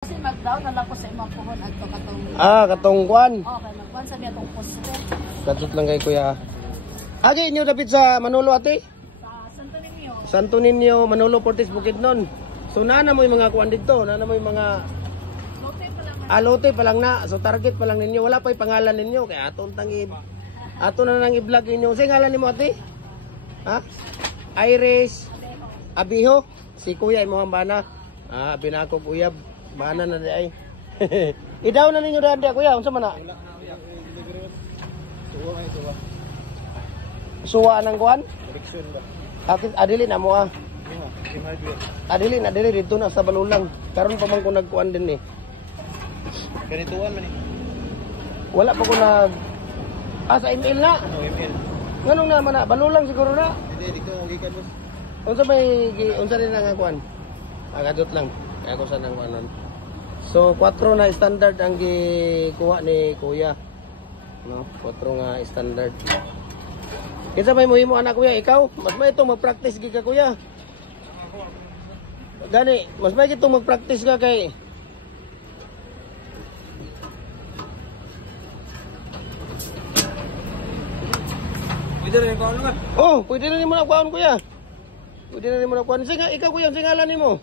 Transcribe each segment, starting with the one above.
Kasi mag-down na lang ko sa imong puhon adto katong. Katong kwan. Okay, magkuan sa biya tong poste. Katot lang kay kuya. Agi inyo dapit sa Manolo ate? Sa Santo Niño. Santo Niño, Manolo, Portis, Bukidnon. So nana mo yung mga kuan dito, nana mo yung mga Lote pa lang. alote pa lang na. So target pa lang ninyo, wala pa yung pangalan ninyo kaya aton tangi. Ato na nang i-vlog inyo. Sa ngalan nimo ate? Ha? Iris Abiho, si kuya imo hambana. Binako kuya, bana na di ay. Idaw na ninyo daan dia kuya, unsa man na? Suwa nang kuan? Direksyon ba? Adili na mo Adili dito na sa Balulang. Karon pa man ko nagkuan din eh. Ganituan man eh. Wala pa ko nag sa email na. Ano, email? Nganong naman na? Balulang siguro na. Hindi ko gikan boss. Unsa may unsa rin nga kuan? Agadot lang. Kaya ko sa nang kuanon. So 4 na standard ang gikuha ni kuya. No, 4 nga standard. Kinsa may muhimo anak kuya ikaw? Mas may ito mag-practice gid ka kuya. Gani, mas may ito mag-practice ka kay Pwede rin ko ano nga? pwede na nimo na kuan kuya. Pwede na nimo na kuan. Sige, ikaw kuya, sing ngalan nimo?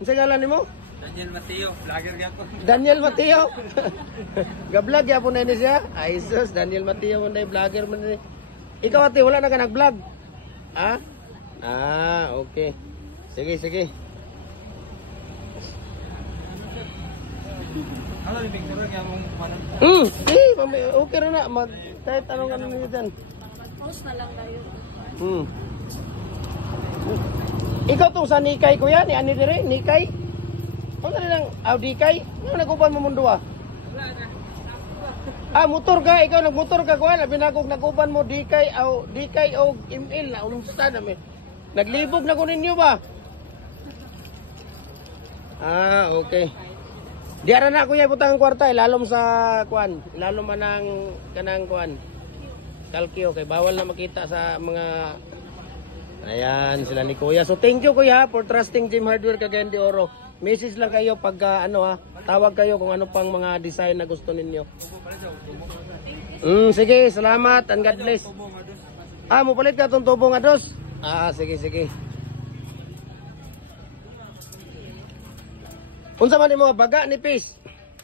Sing ngalan nimo? Daniel Mateo, vlogger ka po. Daniel Mateo. Ga-vlog ya po na ini siya. Ay sus, Daniel Mateo mo na vlogger man ni. Ikaw ate, wala na ka nag-vlog? Okay. Sige. Ano ni picture kaya mong panan? Okay ra na. Kahit anong ano niyo dyan. Post na lang dayon. Ikaw tong sa Nikay kuya, ni ani dire, Nikay. Ano na lang, Dikay? Ano nagupan mo mundo motor ka, ikaw nagmotor ka kuya, labi na kong nagupan mo Dikay o email na unsa na mi. Naglibog na ko ninyo ba? Okay. Di ara na kuya butang kwarta, ilalom sa kuan, ilalom manang kanang kuan. Kalkyo kay bawal na makita sa mga. Ayan sila ni kuya. So thank you kuya for trusting Gym Hardware Cagayan de Oro. Message lang kayo pag tawag kayo kung ano pang mga design na gusto ninyo. Sige, salamat and God bless. Mo palit ka itong tubo nga dos? Sige. Unsa man ni mga baga ni Pis?